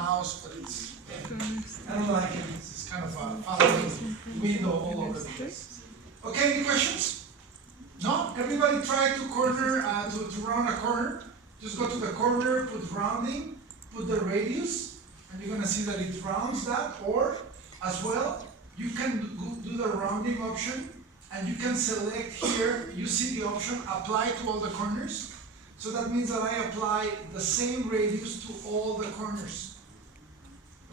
mouse, but I don't like it. It's kind of a following window all over the place. Okay, any questions? No? Everybody try to corner, to round a corner. Just go to the corner, put rounding, put the radius, and you're gonna see that it rounds that, or as well, you can do the rounding option, and you can select here, you see the option, apply to all the corners. So that means that I apply the same radius to all the corners.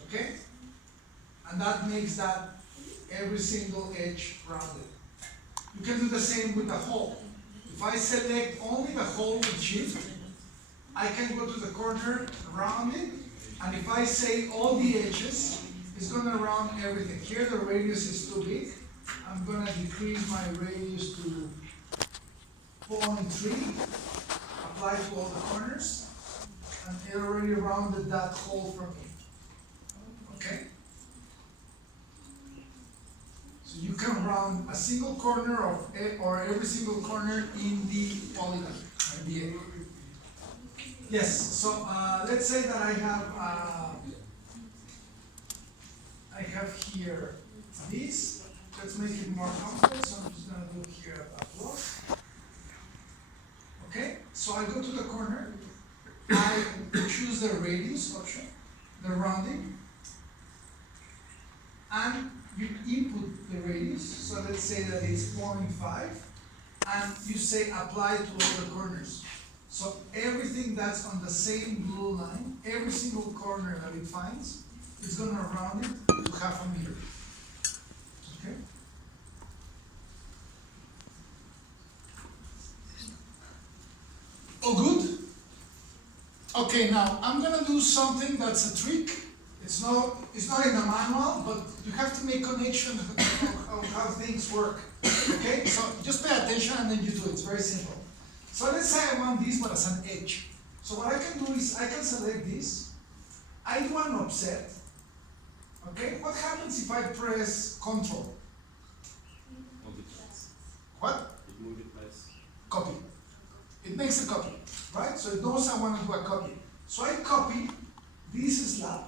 Okay? And that makes that every single edge rounded. You can do the same with the hole. If I select only the hole with shift, I can go to the corner, round it, and if I say all the edges, it's going to round everything. Here the radius is too big. I'm going to decrease my radius to 0.3, apply to all the corners, and it already rounded that hole for me. Okay? So you can round a single corner or every single corner in the polygon, in the egg. Yes, so let's say that I have here this. Let's make it more complex, so I'm just going to do here a block. Okay, so I go to the corner, I choose the radius option, the rounding, and you input the radius, so let's say that it's 0.5, and you say apply to all the corners. So everything that's on the same blue line, every single corner that it finds, it's going to round it to 0.5 meter. Okay? Oh, good? Okay, now I'm going to do something that's a trick. It's not in the manual, but you have to make connection of how things work. Okay? So just pay attention and then you do it. It's very simple. So let's say I want this but as an edge. So what I can do is I can select this. I do an offset. Okay? What happens if I press Control? What? It multiplies. Copy. It makes a copy, right? So it knows I want to do a copy. So I copy this slab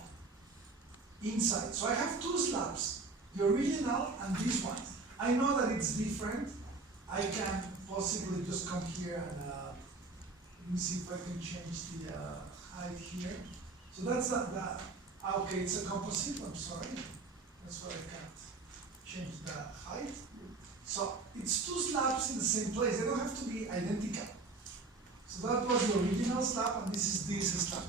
inside. So I have two slabs, the original and this one. I know that it's different. I can possibly just come here and let me see if I can change the height here. So that's not that. Okay, it's a composite, I'm sorry. That's why I can't change the height. So it's two slabs in the same place. They don't have to be identical. So that was the original slab and this is this slab.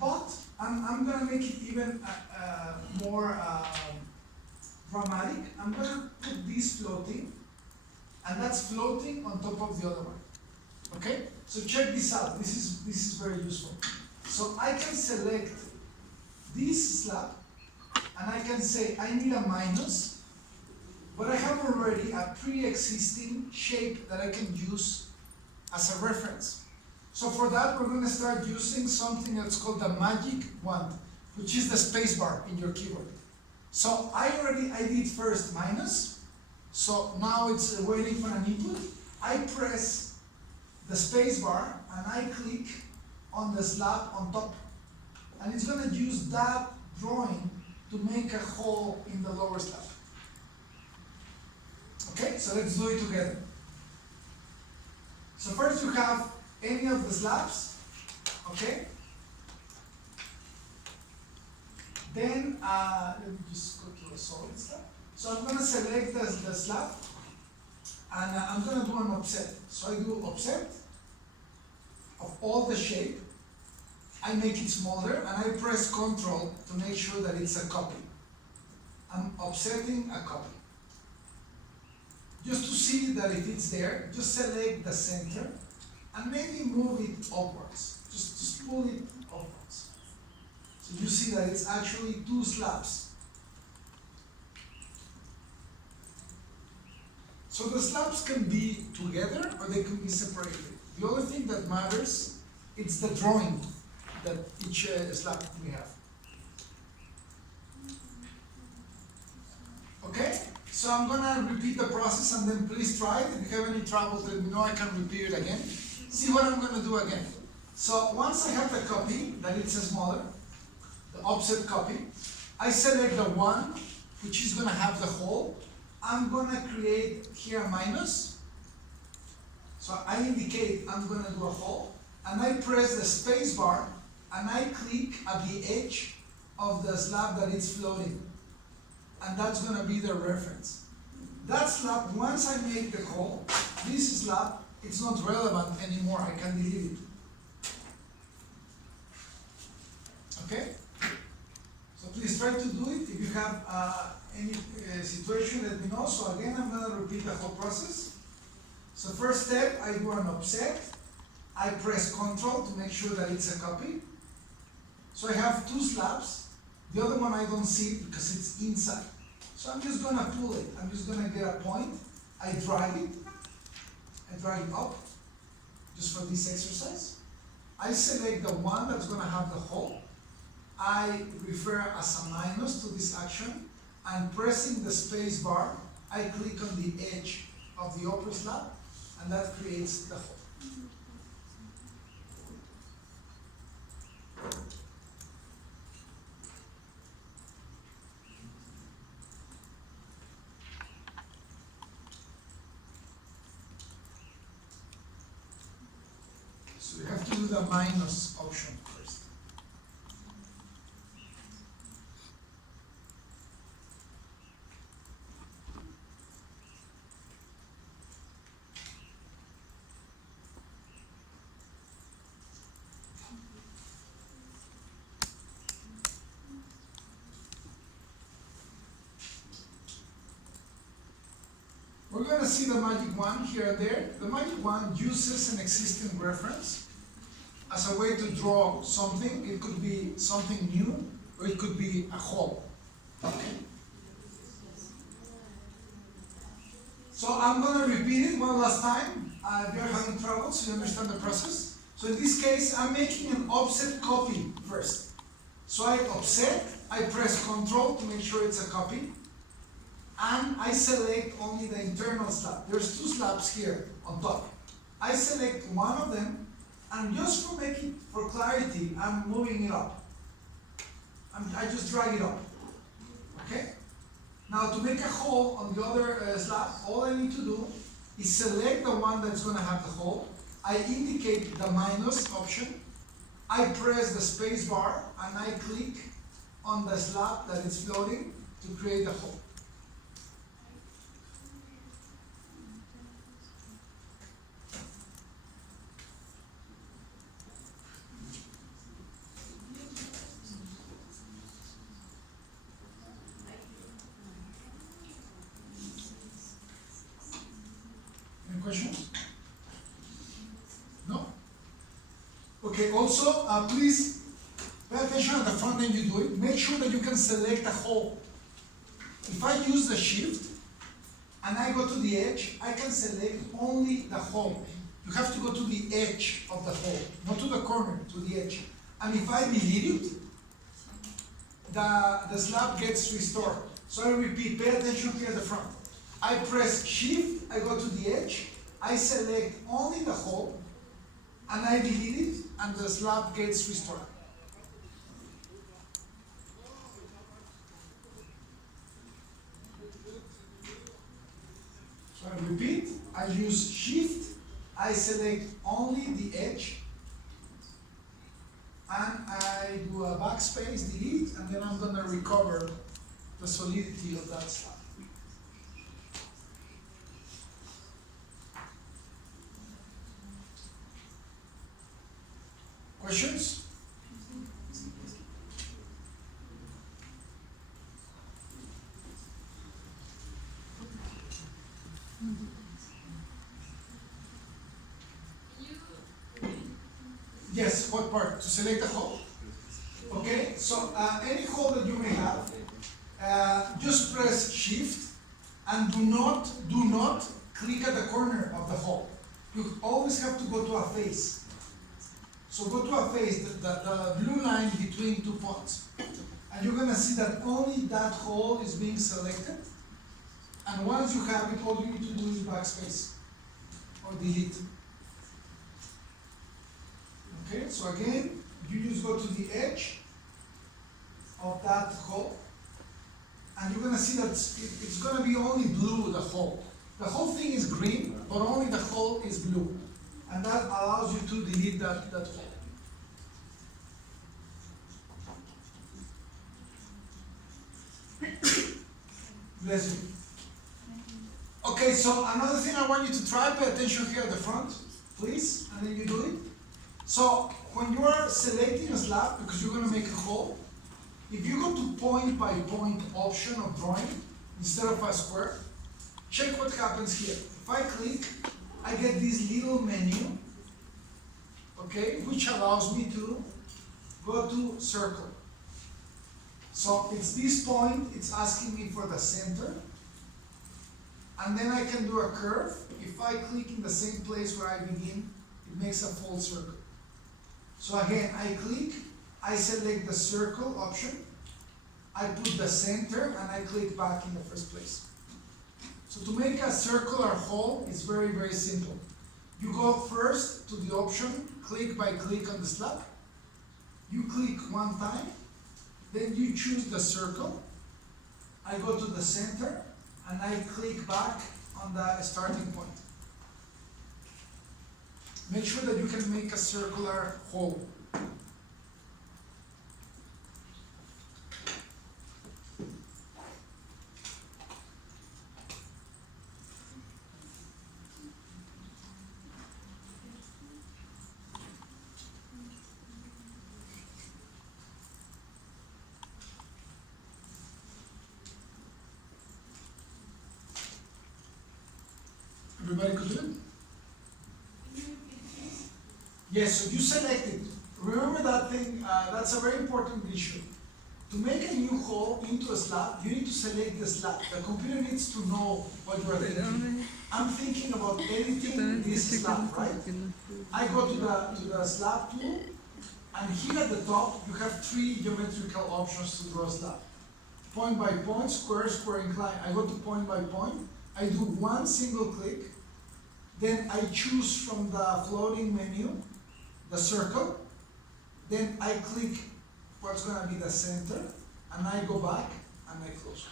But I'm going to make it even more dramatic. I'm going to put this floating, and that's floating on top of the other one. Okay? So check this out. This is very useful. So I can select this slab, and I can say I need a minus, but I have already a pre-existing shape that I can use as a reference. So for that, we're going to start using something that's called the magic wand, which is the spacebar in your keyboard. So I did first minus, so now it's waiting for an input. I press the spacebar and I click on the slab on top. And it's going to use that drawing to make a hole in the lower slab. Okay, so let's do it together. So first you have any of the slabs, okay? Then, let me just go to a solid slab. So I'm going to select the slab, and I'm going to do an offset. So I do offset of all the shape. I make it smaller, and I press Control to make sure that it's a copy. I'm offsetting a copy. Just to see that if it's there, just select the center, and maybe move it upwards. Just pull it upwards. So you see that it's actually two slabs. So the slabs can be together or they can be separated. The only thing that matters, it's the drawing that each slab we have. Okay? So I'm gonna repeat the process and then please try it. If you have any trouble, let me know, I can repeat it again. See what I'm gonna do again. So once I have the copy, that it's smaller, the offset copy. I select the one which is gonna have the hole. I'm gonna create here a minus. So I indicate I'm gonna do a hole, and I press the space bar, and I click at the edge of the slab that is floating. And that's gonna be the reference. That slab, once I make the hole, this slab, it's not relevant anymore, I can delete it. Okay? So please try to do it. If you have any situation, let me know. So again, I'm gonna repeat the whole process. So first step, I do an offset. I press Ctrl to make sure that it's a copy. So I have two slabs. The other one I don't see it because it's inside. So I'm just gonna pull it. I'm just gonna get a point. I drag it. I drag it up, just for this exercise. I select the one that's gonna have the hole. I refer as a minus to this action, and pressing the space bar, I click on the edge of the upper slab, and that creates the hole. So you have to do the minus option first. We're going to see the magic wand here and there. The magic wand uses an existing reference as a way to draw something. It could be something new, or it could be a hole. Okay. So I'm going to repeat it one last time. If you're having trouble, so you understand the process. So in this case, I'm making an offset copy first. So I offset, I press Ctrl to make sure it's a copy. And I select only the internal slab. There's two slabs here on top. I select one of them, and just for clarity, I'm moving it up. I just drag it up. Okay? Now to make a hole on the other slab, all I need to do is select the one that's going to have the hole. I indicate the minus option. I press the space bar, and I click on the slab that is floating to create the hole. Any questions? No? Okay, also, please pay attention at the front when you do it. Make sure that you can select a hole. If I use the shift and I go to the edge, I can select only the hole. You have to go to the edge of the hole, not to the corner, to the edge. And if I delete it, the slab gets restored. So I repeat, pay attention here at the front. I press shift, I go to the edge, I select only the hole, and I delete it, and the slab gets restored. So I repeat, I use shift, I select only the edge, and I do a backspace, delete, and then I'm going to recover the solidity of that slab. Questions? Yes, what part? To select the hole? Okay, so any hole that you may have, just press shift and do not click at the corner of the hole. You always have to go to a face. So go to a face, the blue line between 2 points. And you're gonna see that only that hole is being selected. And once you have it, all you need to do is backspace or delete. Okay, so again, you just go to the edge, of that hole. And you're gonna see that it's gonna be only blue, the hole. The whole thing is green, but only the hole is blue. And that allows you to delete that hole. Bless you. Okay, so another thing I want you to try, pay attention here at the front, please, and then you do it. So when you are selecting a slab, because you're gonna make a hole, if you go to point by point option of drawing, instead of a square, check what happens here. If I click, I get this little menu, okay, which allows me to go to circle. So it's this point, it's asking me for the center, and then I can do a curve. If I click in the same place where I begin, it makes a full circle. So again, I click, I select the circle option, I put the center, and I click back in the first place. So to make a circular hole, it's very, very simple. You go first to the option, click by click on the slab. You click one time, then you choose the circle. I go to the center, and I click back on the starting point. Make sure that you can make a circular hole. Everybody could do it? Yes, so you select it. Remember that thing, that's a very important issue. To make a new hole into a slab, you need to select the slab. The computer needs to know what you are thinking. I'm thinking about editing this slab, right? I go to the slab tool, and here at the top, you have three geometrical options to draw a slab. Point by point, square, square, incline. I go to point by point. I do one single click. Then I choose from the floating menu the circle. Then I click what's going to be the center, and I go back and I close.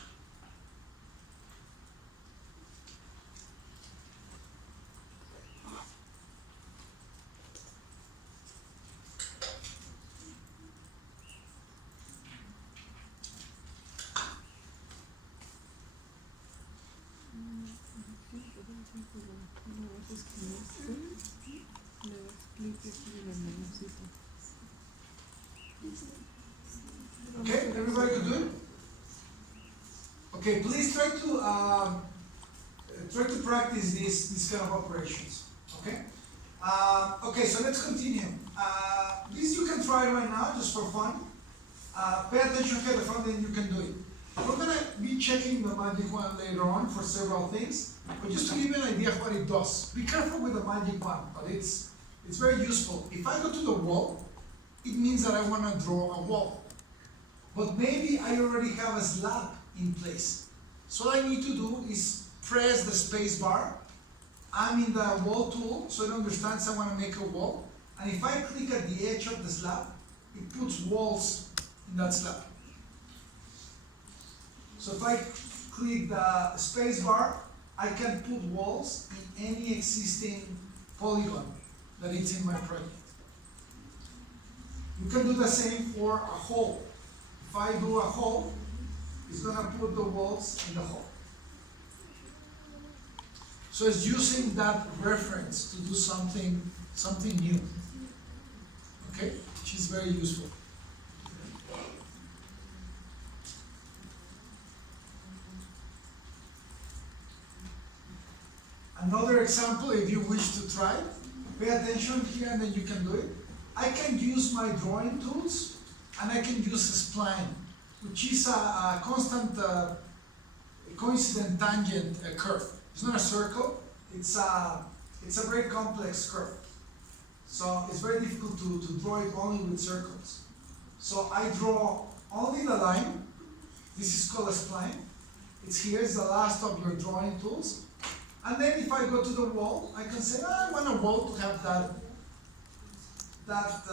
Okay, everybody can do it? Okay, please try to practice this kind of operations. Okay? Okay, so let's continue. This you can try right now just for fun. Pay attention here at the front, then you can do it. We're gonna be checking the magic wand later on for several things, but just to give you an idea of what it does. Be careful with the magic wand, but it's very useful. If I go to the wall, it means that I want to draw a wall. But maybe I already have a slab in place. So all I need to do is press the space bar. I'm in the wall tool, so it understands I want to make a wall. And if I click at the edge of the slab, it puts walls in that slab. So if I click the space bar, I can put walls in any existing polygon that is in my project. You can do the same for a hole. If I do a hole, it's going to put the walls in the hole. So it's using that reference to do something new. Okay? Which is very useful. Another example, if you wish to try, pay attention here and then you can do it. I can use my drawing tools and I can use a spline, which is a constant coincident tangent curve. It's not a circle, it's a very complex curve. So it's very difficult to draw it only with circles. So I draw only the line. This is called a spline. It's here, it's the last of your drawing tools. And then if I go to the wall, I can say, I want a wall to have that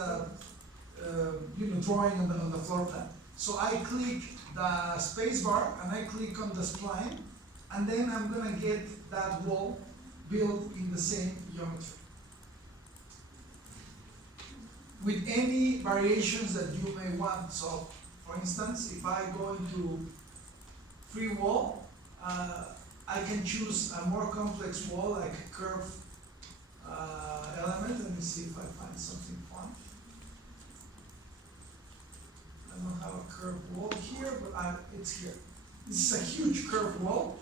drawing on the floor plan. So I click the space bar and I click on the spline, and then I'm gonna get that wall built in the same geometry, with any variations that you may want. So, for instance, if I go into free wall, I can choose a more complex wall, like a curve element. Let me see if I find something fun. I don't have a curved wall here, but it's here. This is a huge curved wall.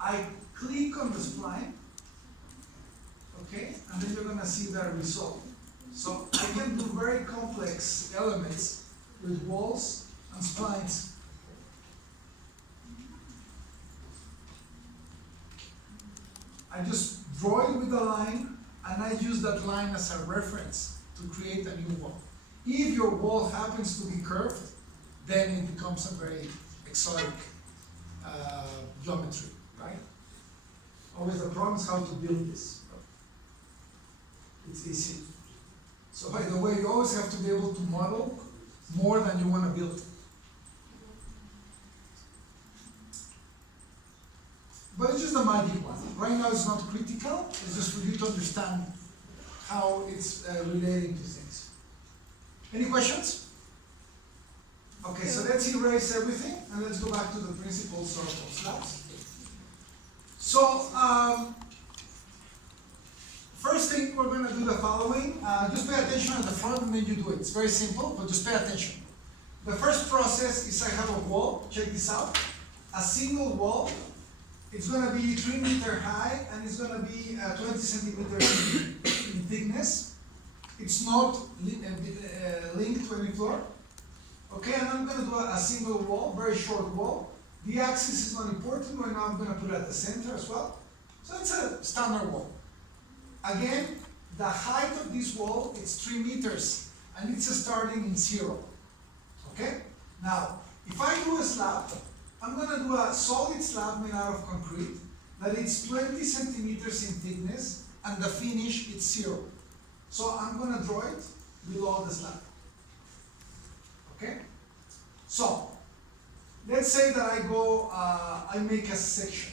I click on the spline, okay, and then you're gonna see the result. So I can do very complex elements with walls and splines. I just draw it with a line, and I use that line as a reference to create a new wall. If your wall happens to be curved, then it becomes a very exotic geometry, right? Always the problem is how to build this. It's easy. So by the way, you always have to be able to model more than you want to build. But it's just a magic one. Right now it's not critical, it's just for you to understand how it's relating to things. Any questions? Okay, so let's erase everything and let's go back to the principles of slabs. So, first thing we're going to do the following. Just pay attention at the front and then you do it. It's very simple, but just pay attention. The first process is I have a wall. Check this out. A single wall. It's going to be 3 meters high and it's going to be 20 centimeters in thickness. It's not linked to any floor. Okay, and I'm going to do a single wall, very short wall. The axis is not important. Right now I'm going to put it at the center as well. So it's a standard wall. Again, the height of this wall is 3 meters and it's starting in 0. Okay? Now, if I do a slab, I'm going to do a solid slab made out of concrete that is 20 centimeters in thickness and the finish is 0. So I'm going to draw it below the slab. Okay? So, let's say that I make a section.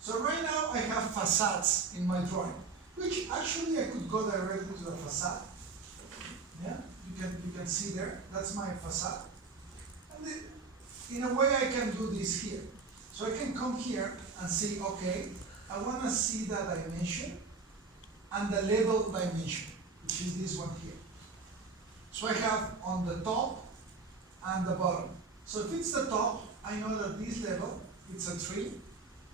So right now I have facades in my drawing, which actually I could go directly to the facade. Yeah, you can see there, that's my facade. And in a way I can do this here. So I can come here and say, okay, I want to see the dimension and the level dimension, which is this one here. So I have on the top and the bottom. So if it's the top, I know that this level, it's a 3.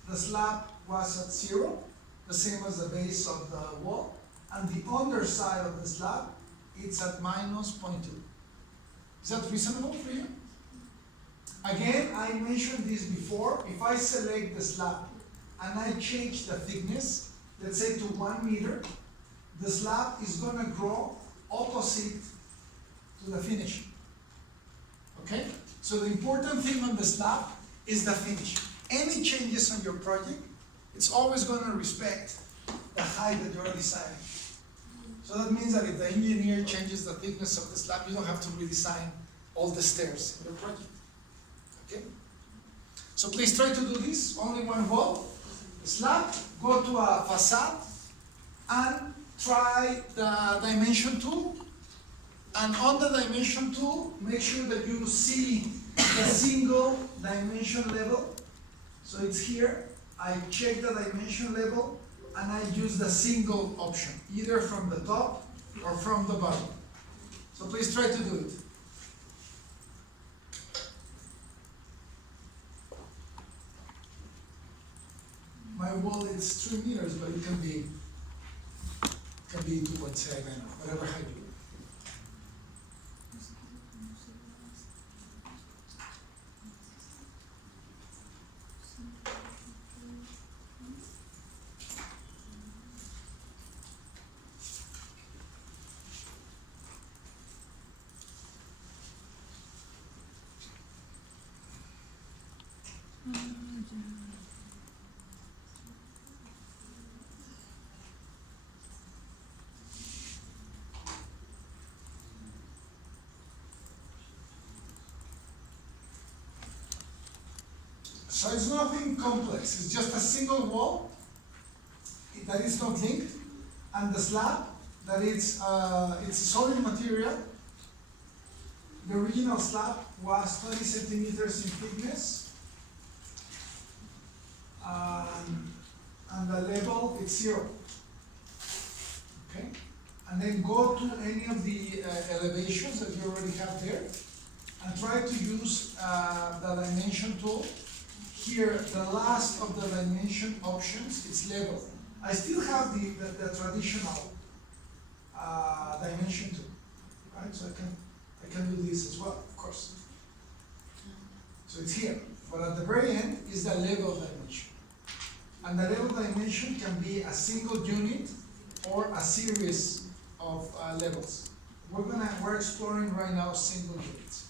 The slab was at 0, the same as the base of the wall. And the underside of the slab, it's at minus 0.2. Is that reasonable for you? Again, I mentioned this before. If I select the slab and I change the thickness, let's say to 1 meter, the slab is going to grow opposite to the finish. Okay? So the important thing on the slab is the finish. Any changes on your project, it's always going to respect the height that you're designing. So that means that if the engineer changes the thickness of the slab, you don't have to redesign all the stairs in the project. Okay? So please try to do this. Only one wall, slab, go to a facade, and try the dimension tool. And on the dimension tool, make sure that you see the single dimension level. So it's here. I check the dimension level and I use the single option, either from the top or from the bottom. So please try to do it. My wall is 3 meters, but it can be 2.7, whatever height you want. So it's nothing complex, it's just a single wall that is not linked, and the slab that it's a solid material. The original slab was 20 centimeters in thickness, and the level is 0. Okay, and then go to any of the elevations that you already have there, and try to use the dimension tool. Here, the last of the dimension options is level. I still have the traditional dimension tool, right? So I can do this as well, of course. So it's here, but at the very end is the level dimension. And the level dimension can be a single unit or a series of levels. We're exploring right now single units.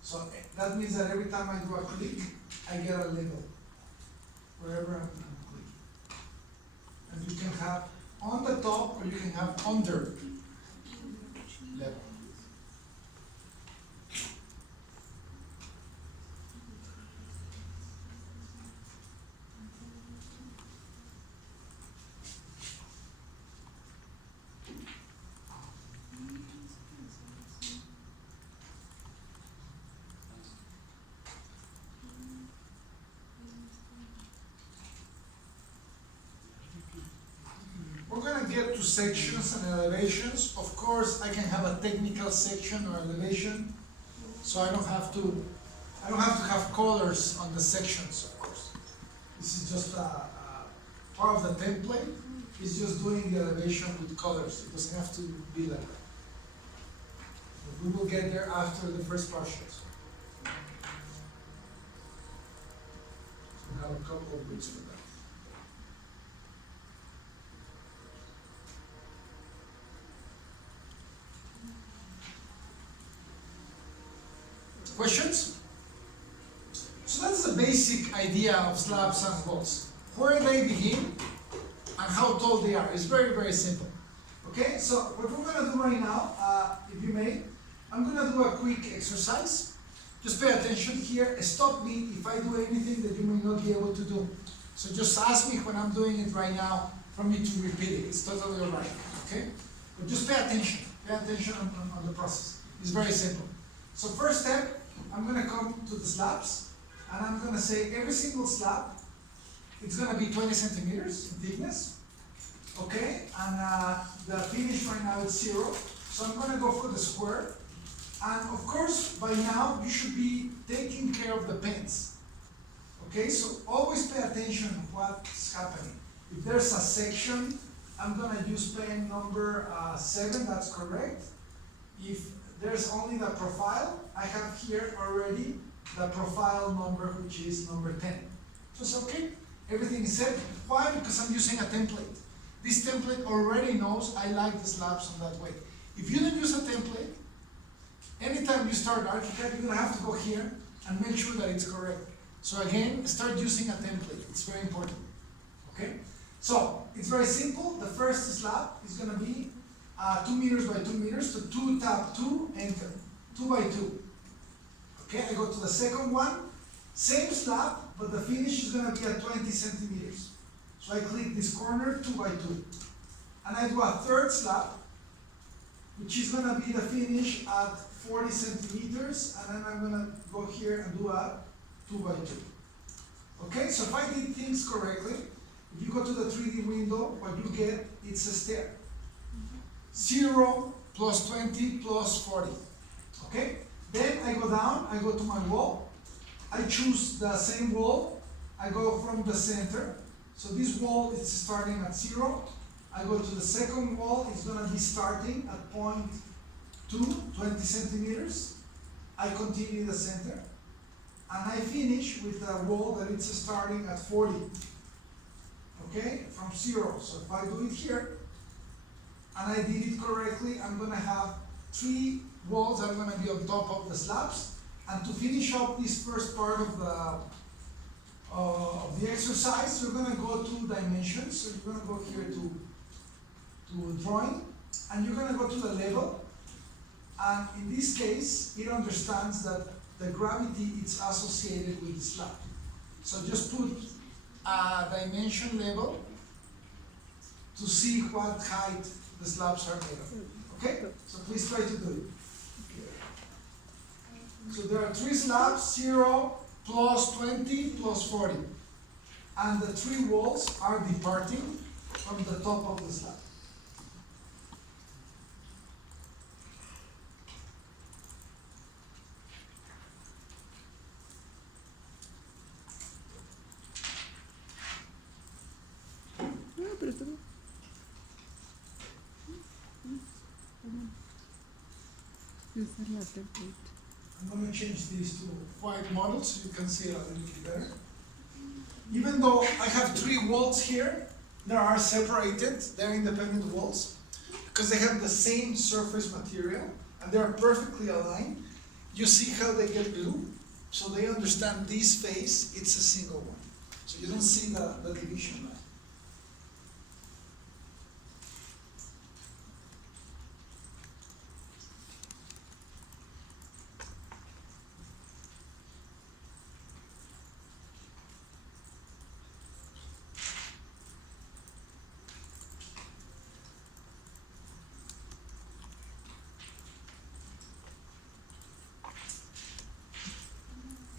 So that means that every time I do a click, I get a level wherever I'm clicking. And you can have on the top or you can have under level. We're going to get to sections and elevations. Of course, I can have a technical section or elevation, so I don't have to have colors on the sections, of course. This is just part of the template. It's just doing the elevation with colors. It doesn't have to be like that. But we will get there after the first partials. So we have a couple of weeks for that. Questions? So that's the basic idea of slabs and walls. Where they begin and how tall they are. It's very, very simple. Okay, so what we're going to do right now, if you may, I'm going to do a quick exercise. Just pay attention here. Stop me if I do anything that you may not be able to do. So just ask me when I'm doing it right now for me to repeat it. It's totally all right. Okay? But just pay attention. Pay attention on the process. It's very simple. So first step, I'm going to come to the slabs, and I'm going to say every single slab, it's going to be 20 centimeters in thickness, okay? And the finish right now is 0, so I'm going to go for the square. And of course, by now, you should be taking care of the pens, okay? So always pay attention to what's happening. If there's a section, I'm going to use pen number 7, that's correct. If there's only the profile, I have here already the profile number, which is number 10. So it's okay, everything is set. Why? Because I'm using a template. This template already knows I like the slabs on that way. If you don't use a template, anytime you start ArchiCAD, you're gonna have to go here and make sure that it's correct. So again, start using a template, it's very important, okay? So, it's very simple. The first slab is gonna be 2 meters by 2 meters, so 2 tab 2, enter, 2 by 2. Okay, I go to the second one, same slab, but the finish is going to be at 20 centimeters. So I click this corner, 2 by 2. And I do a third slab, which is going to be the finish at 40 centimeters, and then I'm going to go here and do a 2 by 2. Okay, so if I did things correctly, if you go to the 3D window, what you get, it's a stair. 0 plus 20 plus 40. Okay? Then I go down, I go to my wall. I choose the same wall. I go from the center. So this wall is starting at 0. I go to the second wall, it's going to be starting at point 2, 20 centimeters. I continue the center. And I finish with a wall that it's starting at 40. Okay? From 0. So if I do it here, and I did it correctly, I'm going to have 3 walls that are going to be on top of the slabs. And to finish up this first part of the exercise, you're going to go to dimensions. So you're going to go here to drawing, and you're going to go to the level. And in this case, it understands that the gravity is associated with the slab. So just put a dimension level to see what height the slabs are made of. Okay? So please try to do it. So there are 3 slabs, 0, plus 20, plus 40. And the 3 walls are departing from the top of the slab. I'm going to change these to white models so you can see it a little bit better. Even though I have 3 walls here, they are separated, they're independent walls, because they have the same surface material and they are perfectly aligned. You see how they get glue? So they understand this face, it's a single one. So you don't see the division line.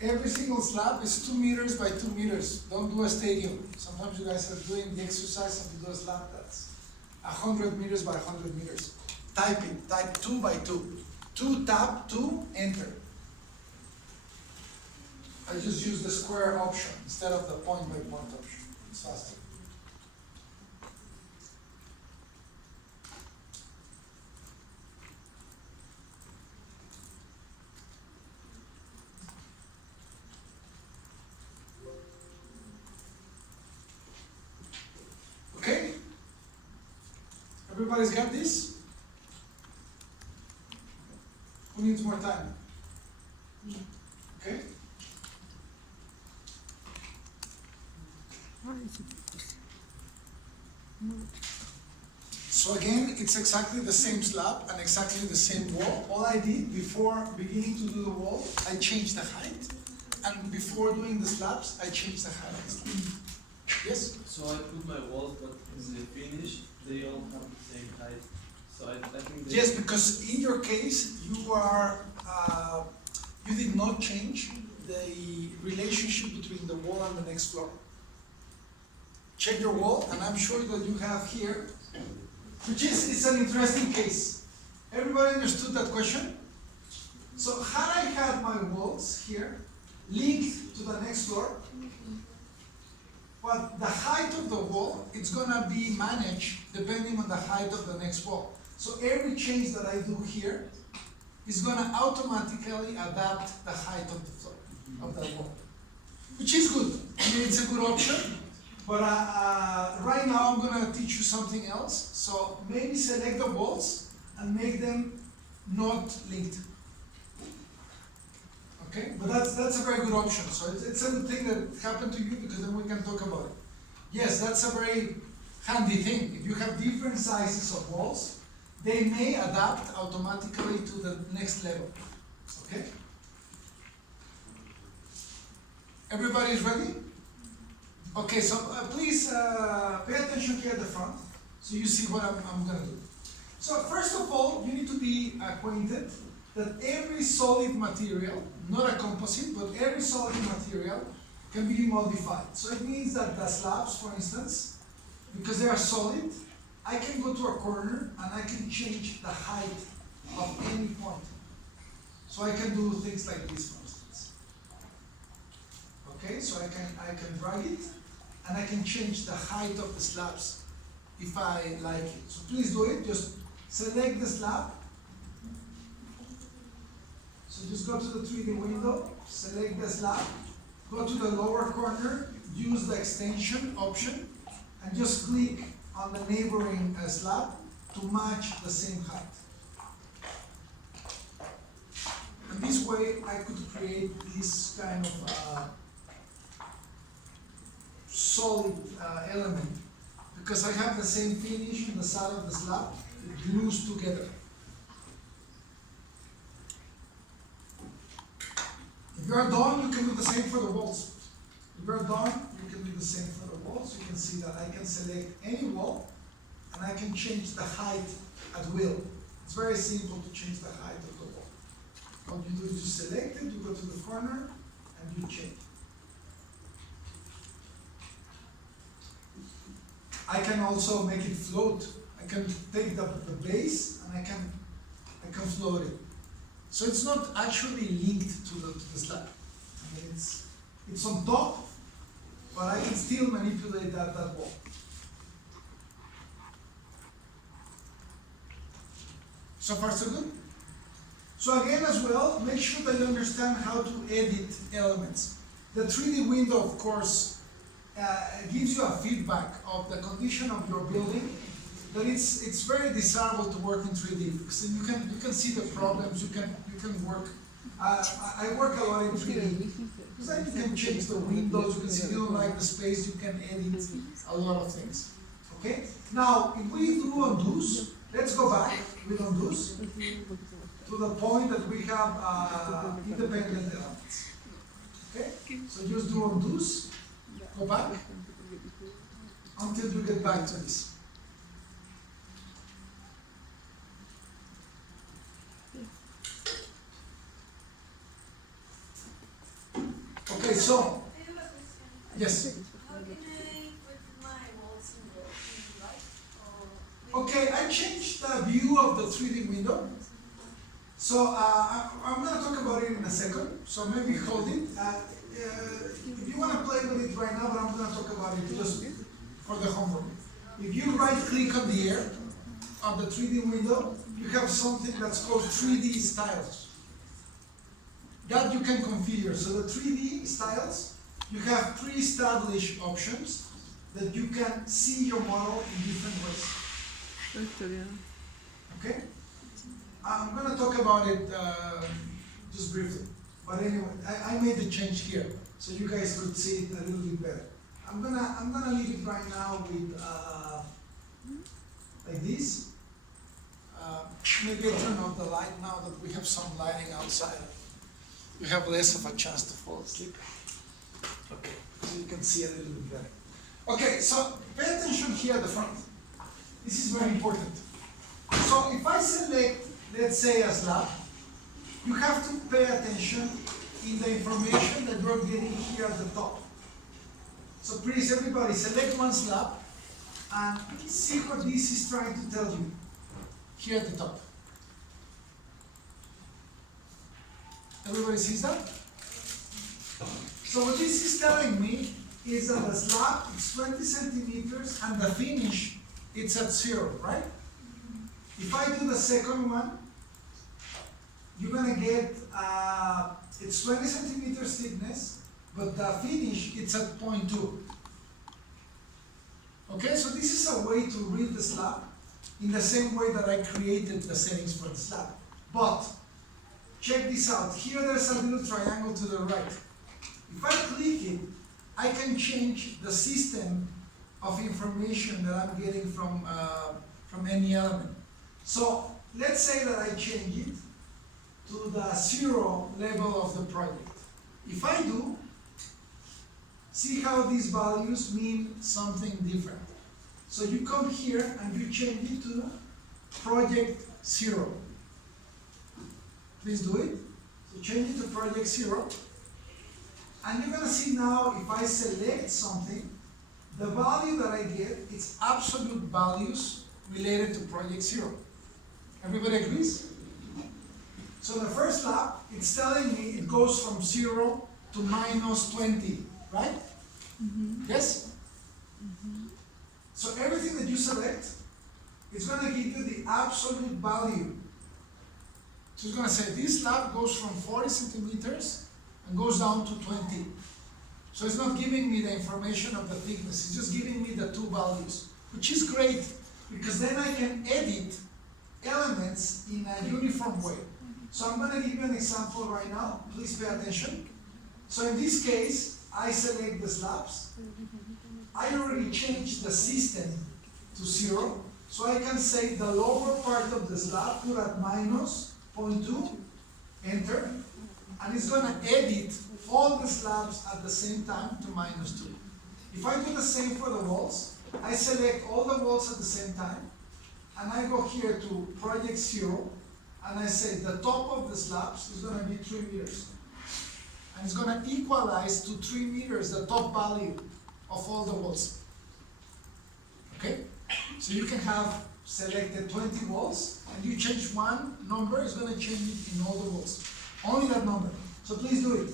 Every single slab is 2 meters by 2 meters. Don't do a stadium. Sometimes you guys are doing the exercise and you do a slab that's 100 meters by 100 meters. Type it, type 2 by 2. 2, tab, 2, enter. I just use the square option instead of the point by point option. It's faster. Okay? Everybody's got this? Who needs more time? Okay? So again, it's exactly the same slab and exactly the same wall. All I did before beginning to do the wall, I changed the height. And before doing the slabs, I changed the height of the slab. Yes? So I put my walls, but in the finish, they all have the same height. So I think they... Yes, because in your case, you did not change the relationship between the wall and the next floor. Check your wall, and I'm sure that you have here, which is, it's an interesting case. Everybody understood that question? So had I had my walls here linked to the next floor, but the height of the wall, it's gonna be managed depending on the height of the next wall. So every change that I do here is gonna automatically adapt the height of the floor, of the wall. Which is good. I mean, it's a good option. But right now I'm gonna teach you something else. So maybe select the walls and make them not linked. Okay, but that's a very good option. So it's a good thing that happened to you because then we can talk about it. Yes, that's a very handy thing. If you have different sizes of walls, they may adapt automatically to the next level. Okay? Everybody is ready? Okay, so please pay attention here at the front so you see what I'm gonna do. So first of all, you need to be acquainted that every solid material, not a composite, but every solid material can be modified. So it means that the slabs, for instance, because they are solid, I can go to a corner and I can change the height of any point. So I can do things like this, for instance. Okay, so I can drag it and I can change the height of the slabs if I like it. So please do it, just select the slab. So just go to the 3D window, select the slab, go to the lower corner, use the extension option, and just click on the neighboring slab to match the same height. And this way I could create this kind of solid element because I have the same finish on the side of the slab, it glues together. If you are done, you can do the same for the walls. When we're done, you can do the same for the walls. You can see that I can select any wall, and I can change the height at will. It's very simple to change the height of the wall. What you do is you select it, you go to the corner, and you change. I can also make it float. I can take the base and I can float it. So it's not actually linked to the slab. I mean, it's on top, but I can still manipulate that wall. So far so good? So again as well, make sure that you understand how to edit elements. The 3D window, of course, gives you a feedback of the condition of your building, that it's very desirable to work in 3D because you can see the problems, you can work. I work a lot in 3D because then you can change the windows, you can see you don't like the space, you can edit a lot of things. Okay? Now, if we do undos, let's go back with undos to the point that we have independent elements. Okay? So just do undos. Go back until you get back to this. Okay, so yes. How can I put my walls in the light or Okay, I changed the view of the 3D window. So I'm going to talk about it in a second. So maybe hold it. If you want to play with it right now, but I'm going to talk about it just for the homework. If you right click on the air on the 3D window, you have something that's called 3D styles. That you can configure. So the 3D styles, you have pre-established options that you can see your model in different ways. Okay? I'm going to talk about it just briefly. But anyway, I made the change here so you guys could see it a little bit better. I'm gonna leave it right now with like this. Maybe I turn off the light now that we have some lighting outside. We have less of a chance to fall asleep. Okay, so you can see a little bit better. Okay, so pay attention here at the front. This is very important. So if I select, let's say, a slab, you have to pay attention in the information that you're getting here at the top. So please, everybody, select one slab and see what this is trying to tell you here at the top. Everybody sees that? So what this is telling me is that the slab is 20 centimeters and the finish, it's at 0, right? If I do the second one, you're gonna get, it's 20 centimeters thickness, but the finish, it's at 0.2. Okay, so this is a way to read the slab in the same way that I created the settings for the slab. But, check this out. Here there's a little triangle to the right. If I click it, I can change the system of information that I'm getting from any element. So, let's say that I change it to the 0 level of the project. If I do, see how these values mean something different. So you come here and you change it to project 0. Please do it. So change it to project 0. And you're gonna see now if I select something, the value that I get is absolute values related to project 0. Everybody agrees? So the first lab, it's telling me it goes from 0 to minus 20, right? Mm-hmm. Yes? Mm-hmm. So everything that you select, it's going to give you the absolute value. So it's going to say this slab goes from 40 centimeters and goes down to 20. So it's not giving me the information of the thickness, it's just giving me the two values, which is great because then I can edit elements in a uniform way. So I'm going to give you an example right now. Please pay attention. So in this case, I select the slabs. I already changed the system to 0. So I can say the lower part of the slab put at minus 0.2, enter. And it's going to edit all the slabs at the same time to -2. If I do the same for the walls, I select all the walls at the same time, and I go here to project 0, and I say the top of the slabs is gonna be 3 meters. And it's gonna equalize to 3 meters, the top value of all the walls. Okay? So you can have selected 20 walls, and you change one number, it's gonna change it in all the walls. Only that number. So please do it.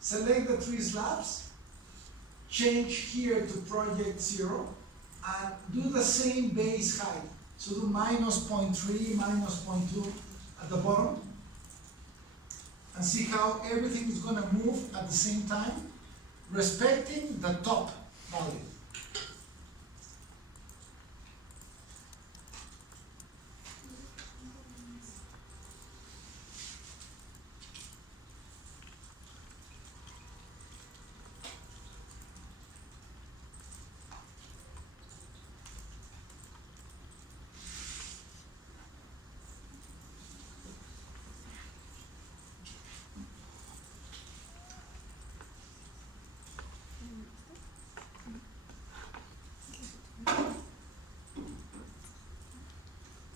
Select the 3 slabs, change here to project 0, and do the same base height. So do -0.3, -0.2 at the bottom, and see how everything is gonna move at the same time, respecting the top value.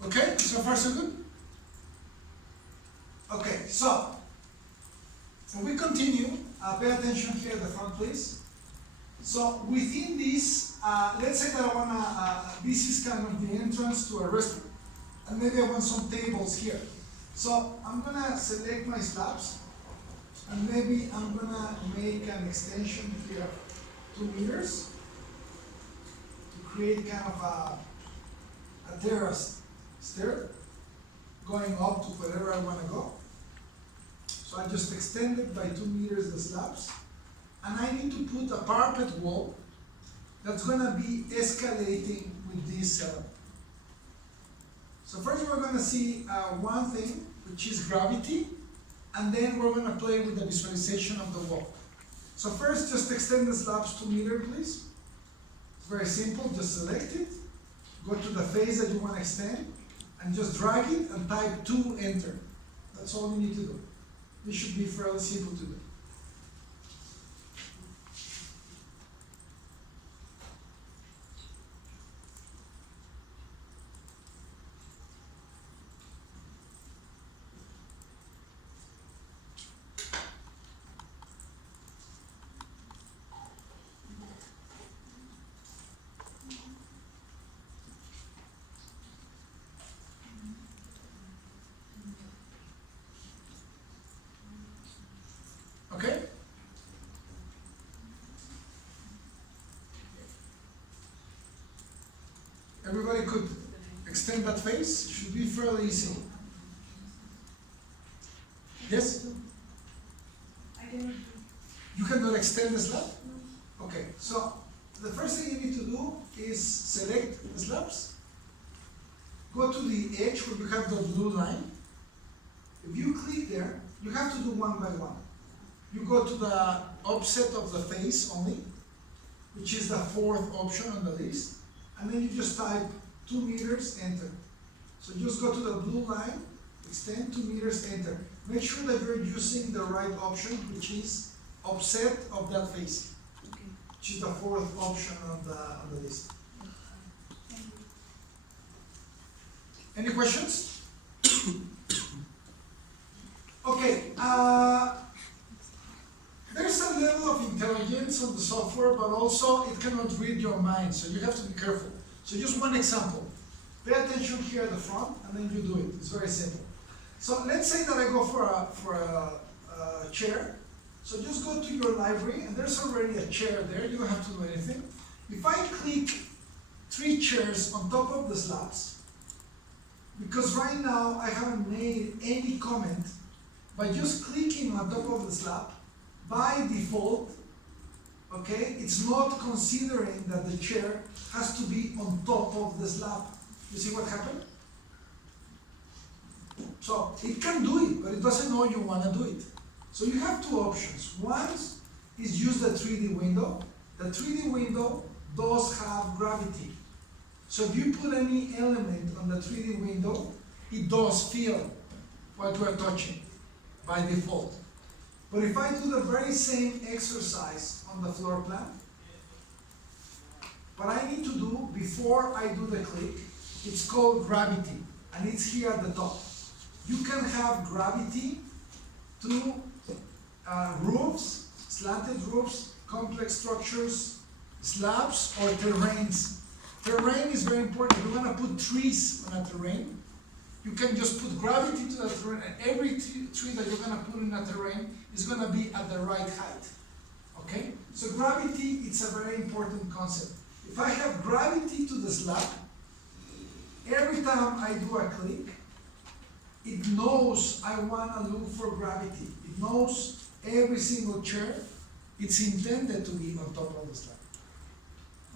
Okay, so far so good? Okay, so when we continue, pay attention here at the front, please. So within this, let's say that I wanna, this is kind of the entrance to a restaurant, and maybe I want some tables here. So I'm gonna select my slabs, and maybe I'm gonna make an extension here, 2 meters, to create kind of a terrace stair going up to wherever I want to go. So I just extended by 2 meters the slabs, and I need to put a parapet wall that's going to be escalating with this setup. So first we're going to see one thing, which is gravity, and then we're going to play with the visualization of the wall. So first, just extend the slabs 2 meters, please. It's very simple, just select it, go to the face that you want to extend, and just drag it and type 2, enter. That's all you need to do. This should be fairly simple to do. Okay? Everybody could extend that face, it should be fairly easy. Yes? I cannot do. You cannot extend the slab? Okay, so the first thing you need to do is select the slabs, go to the edge where you have the blue line. If you click there, you have to do one by one. You go to the offset of the face only, which is the 4th option on the list, and then you just type 2 meters, enter. So just go to the blue line, extend 2 meters, enter. Make sure that you're using the right option, which is offset of that face, which is the 4th option on the list. Any questions? Okay, there's a level of intelligence on the software, but also it cannot read your mind, so you have to be careful. So just one example. Pay attention here at the front, and then you do it. It's very simple. So let's say that I go for a chair. So just go to your library, and there's already a chair there. You don't have to do anything. If I click 3 chairs on top of the slabs, because right now I haven't made any comment, by just clicking on top of the slab, by default, okay, it's not considering that the chair has to be on top of the slab. You see what happened? So it can do it, but it doesn't know you want to do it. So you have 2 options. One is use the 3D window. The 3D window does have gravity. So if you put any element on the 3D window, it does feel what we're touching by default. But if I do the very same exercise on the floor plan, what I need to do before I do the click, it's called gravity, and it's here at the top. You can have gravity to roofs, slanted roofs, complex structures, slabs, or terrains. Terrain is very important. If you want to put trees on a terrain, you can just put gravity to the terrain, and every tree that you're going to put in a terrain is going to be at the right height. Okay? So gravity, it's a very important concept. If I have gravity to the slab, every time I do a click, it knows I want to look for gravity. It knows every single chair, it's intended to be on top of the slab.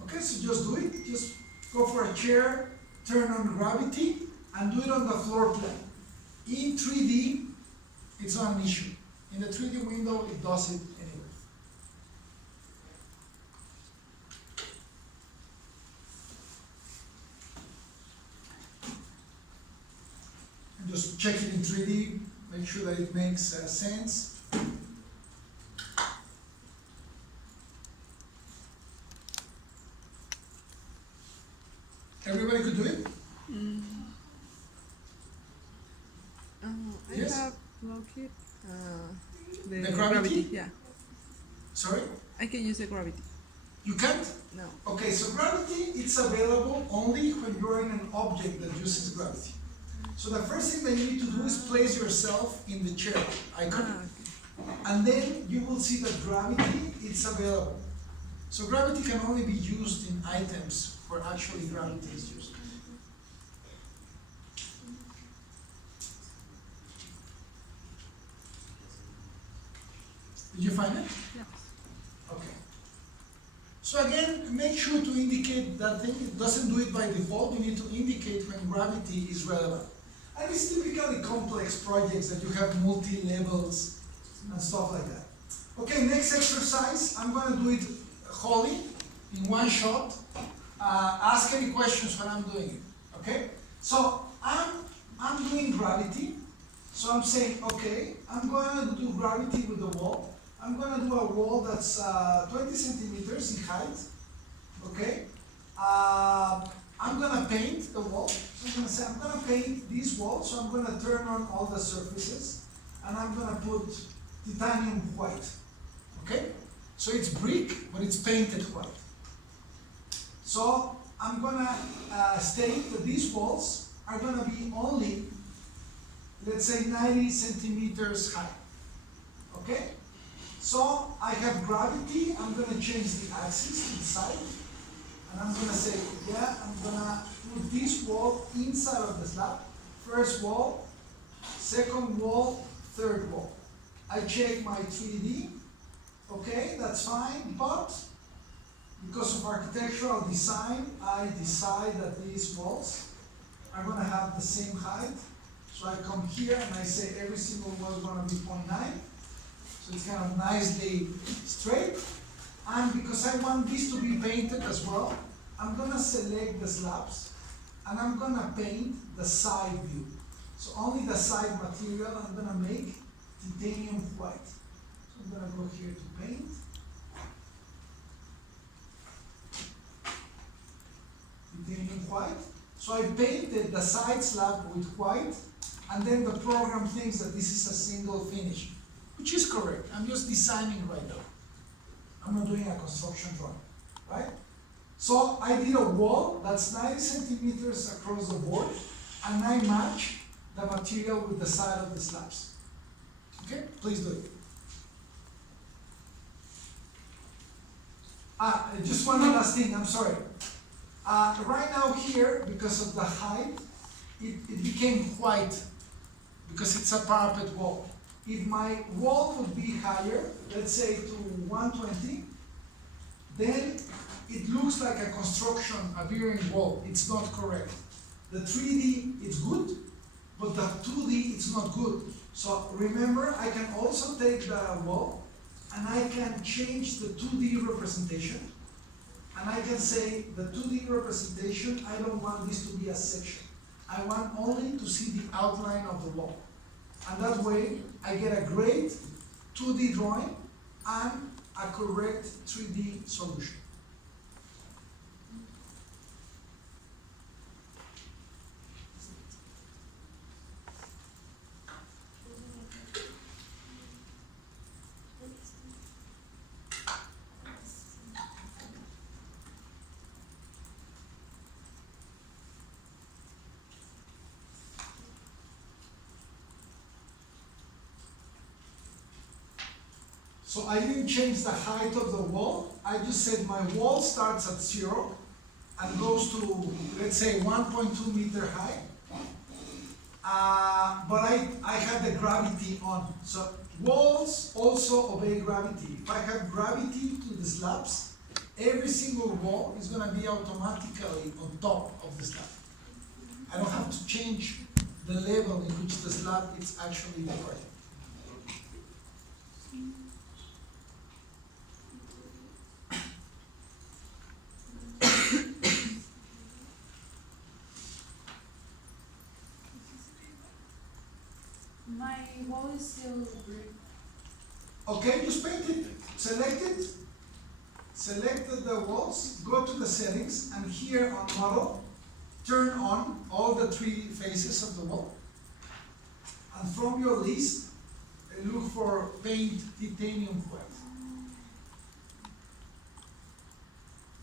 Okay, so just do it. Just go for a chair, turn on gravity, and do it on the floor plan. In 3D, it's not an issue. In the 3D window, it does it anyway. And just check it in 3D, make sure that it makes sense. Everybody could do it? Yes? I have located the The gravity? Yeah, Sorry? I can use the gravity. You can't? No. Okay, so gravity, it's available only when you're in an object that uses gravity. So the first thing that you need to do is place yourself in the chair icon, and then you will see that gravity, it's available. So gravity can only be used in items where actually gravity is used. Did you find it? Yes. Okay. So again, make sure to indicate that thing. It doesn't do it by default. You need to indicate when gravity is relevant. And it's typically complex projects that you have multi-levels and stuff like that. Okay, next exercise. I'm going to do it wholly, in one shot. Ask any questions when I'm doing it. Okay? So I'm doing gravity. So I'm saying, okay, I'm going to do gravity with the wall. I'm going to do a wall that's 20 centimeters in height. Okay? I'm going to paint the wall. So I'm going to say, I'm going to paint this wall. So I'm going to turn on all the surfaces. And I'm going to put titanium white. Okay? So it's brick, but it's painted white. So I'm going to state that these walls are going to be only, let's say, 90 centimeters high. Okay? So I have gravity. I'm going to change the axis to the side. And I'm going to say, yeah, I'm going to put this wall inside of the slab. First wall, second wall, third wall. I check my 3D. Okay, that's fine, but because of architectural design, I decide that these walls are going to have the same height. So I come here and I say every single wall is going to be 0.9. So it's kind of nicely straight. And because I want this to be painted as well, I'm going to select the slabs and I'm going to paint the side view. So only the side material I'm going to make titanium white. So I'm going to go here to paint. Titanium white. So I painted the side slab with white, and then the program thinks that this is a single finish, which is correct. I'm just designing right now. I'm not doing a construction drawing, right? So I did a wall that's 90 centimeters across the board, and I match the material with the side of the slabs. Okay, please do it. Just one last thing, I'm sorry. Right now here, because of the height, it became white because it's a parapet wall. If my wall would be higher, let's say to 120, then it looks like a construction, a bearing wall. It's not correct. The 3D, it's good, but the 2D, it's not good. So remember, I can also take the wall and I can change the 2D representation. And I can say the 2D representation, I don't want this to be a section. I want only to see the outline of the wall. And that way, I get a great 2D drawing and a correct 3D solution. So I didn't change the height of the wall. I just said my wall starts at 0 and goes to, let's say, 1.2 meter high. But I had the gravity on. So walls also obey gravity. If I have gravity to the slabs, every single wall is going to be automatically on top of the slab. I don't have to change the level in which the slab is actually decorated. My wall is still brick. Okay, just paint it, select it, select the walls, go to the settings, and here on model, turn on all the 3 faces of the wall. And from your list, look for paint titanium white.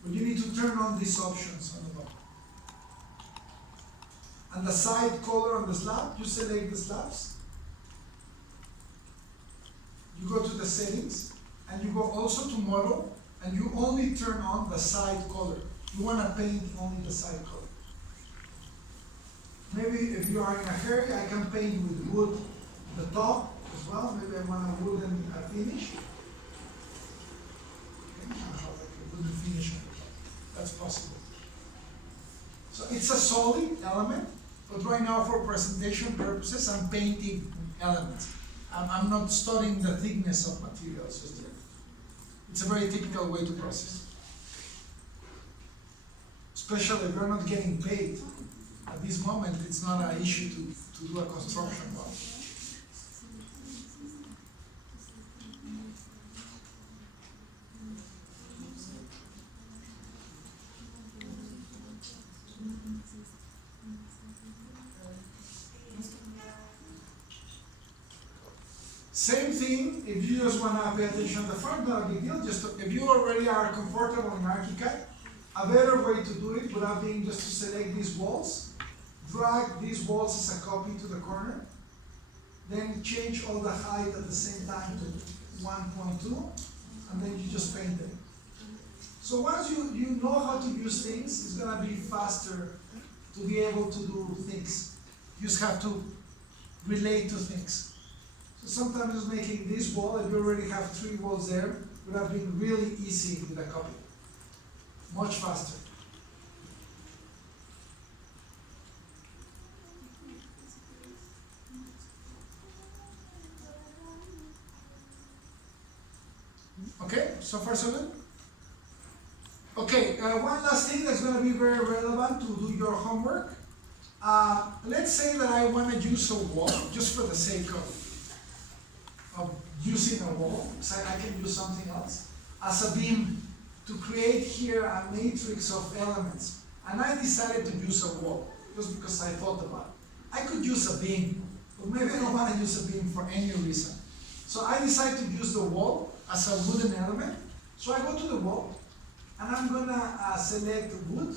But you need to turn on these options on the bottom. And the side color on the slab, you select the slabs. You go to the settings, and you go also to model, and you only turn on the side color. You want to paint only the side color. Maybe if you are in a hurry, I can paint with wood the top as well. Maybe I want a wooden finish. Okay, I have like a wooden finish on the top. That's possible. So it's a solid element, but right now for presentation purposes, I'm painting elements. I'm not studying the thickness of materials. It's a very typical way to process. Especially if you're not getting paid. At this moment, it's not an issue to do a construction well. Same thing, if you just want to pay attention to the front, not a big deal. If you already are comfortable in ArchiCAD, a better way to do it without being just to select these walls, drag these walls as a copy to the corner, then change all the height at the same time to 1.2, and then you just paint them. So once you know how to use things, it's going to be faster to be able to do things. You just have to relate to things. So sometimes just making this wall, if you already have 3 walls there, would have been really easy with a copy. Much faster. Okay, so far so good? Okay, one last thing that's going to be very relevant to do your homework. Let's say that I want to use a wall, just for the sake of using a wall, because I can use something else, as a beam, to create here a matrix of elements. And I decided to use a wall, just because I thought about it. I could use a beam, but maybe I don't want to use a beam for any reason. So I decided to use the wall as a wooden element. So I go to the wall, and I'm going to select wood.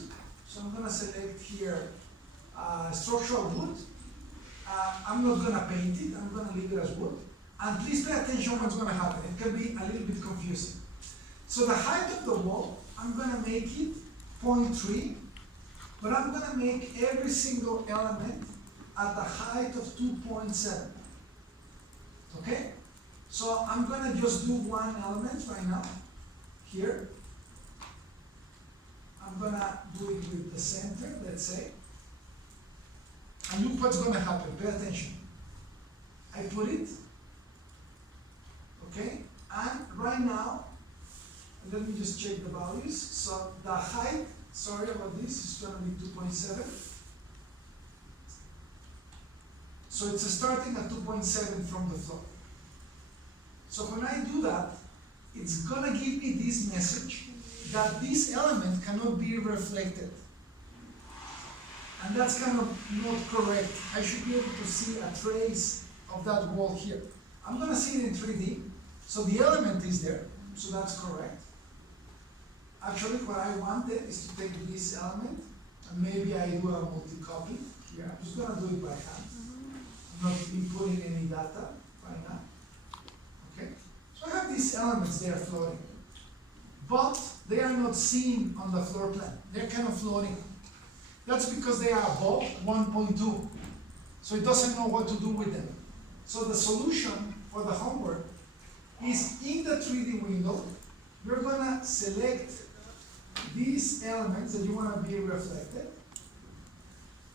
So I'm going to select here structural wood. I'm not going to paint it, I'm going to leave it as wood. And please pay attention what's going to happen. It can be a little bit confusing. So the height of the wall, I'm going to make it 0.3, but I'm going to make every single element at the height of 2.7. Okay? So I'm going to just do one element right now, here. I'm going to do it with the center, let's say. And look what's going to happen. Pay attention. I put it. Okay, and right now, let me just check the values. So the height, sorry about this, is going to be 2.7. So it's starting at 2.7 from the floor. So when I do that, it's gonna give me this message that this element cannot be reflected. And that's kind of not correct. I should be able to see a trace of that wall here. I'm gonna see it in 3D, so the element is there, so that's correct. Actually, what I wanted is to take this element, and maybe I do a multi-copy here. I'm just gonna do it by hand. I'm not inputting any data right now. Okay? So I have these elements there floating. But they are not seen on the floor plan. They're kind of floating. That's because they are above 1.2. So it doesn't know what to do with them. So the solution for the homework is in the 3D window, you're gonna select these elements that you wanna be reflected,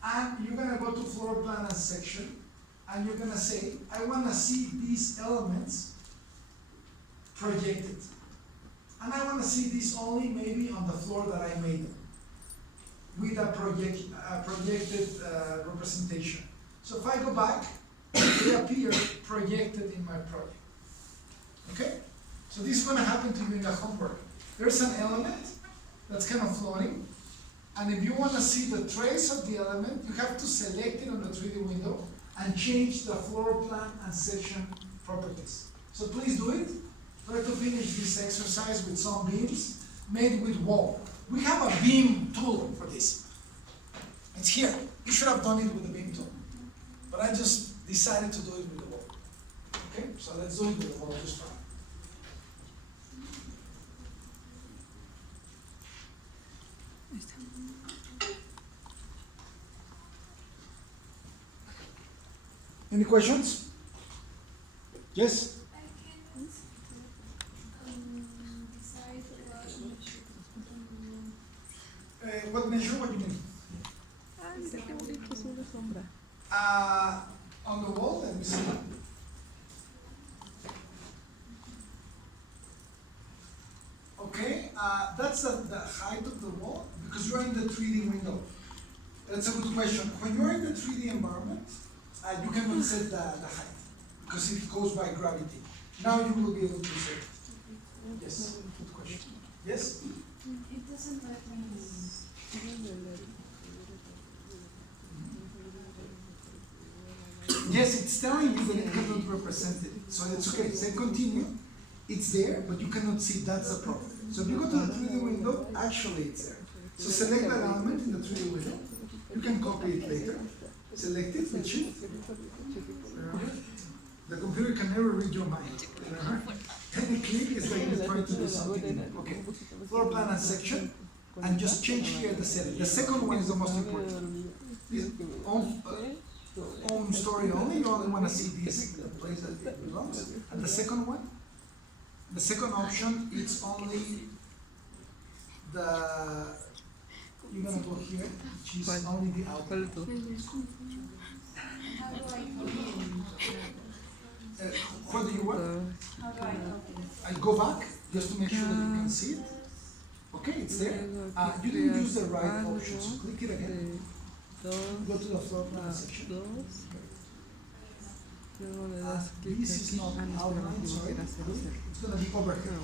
and you're gonna go to floor plan and section, and you're gonna say, I wanna see these elements projected. And I wanna see this only maybe on the floor that I made them, with a projected representation. So if I go back, they appear projected in my project. Okay? So this is gonna happen to you in the homework. There's an element that's kind of floating, and if you wanna see the trace of the element, you have to select it on the 3D window and change the floor plan and section properties. So please do it. Try to finish this exercise with some beams made with wall. We have a beam tool for this. It's here. You should have done it with the beam tool. But I just decided to do it with the wall. Okay? So let's do it with the wall just fine. Any questions? Yes? I can't decide what What measure? What do you mean? Ay, mira qué bonito es una sombra. On the wall, let me see. Okay, that's the height of the wall, because you're in the 3D window. That's a good question. When you're in the 3D environment, you cannot set the height, because it goes by gravity. Now you will be able to set it. Yes, good question. Yes? it doesn't let me. Yes, it's telling you that it cannot represent it. So it's okay. Say continue. It's there, but you cannot see. That's the problem. So if you go to the 3D window, actually it's there. So select that element in the 3D window. You can copy it later. Select it with Shift. The computer can never read your mind. Any click is like it's trying to do something. Okay. Floor plan and section. And just change here the setting. The second one is the most important. Is own story only. You only want to see this, the place that it belongs. And the second one, the second option, it's only the. You're gonna go here, which is only the output. ¿Cuál es tu? How do I copy? What do you want? How do I copy? I go back just to make sure that you can see it. Okay, it's there. You didn't use the right option, so click it again. Go to the floor plan section. Luego le das clic This is aquí. not Ah, no, espera, outline, me sorry. equivoqué, era 0, 0. It's gonna be over here.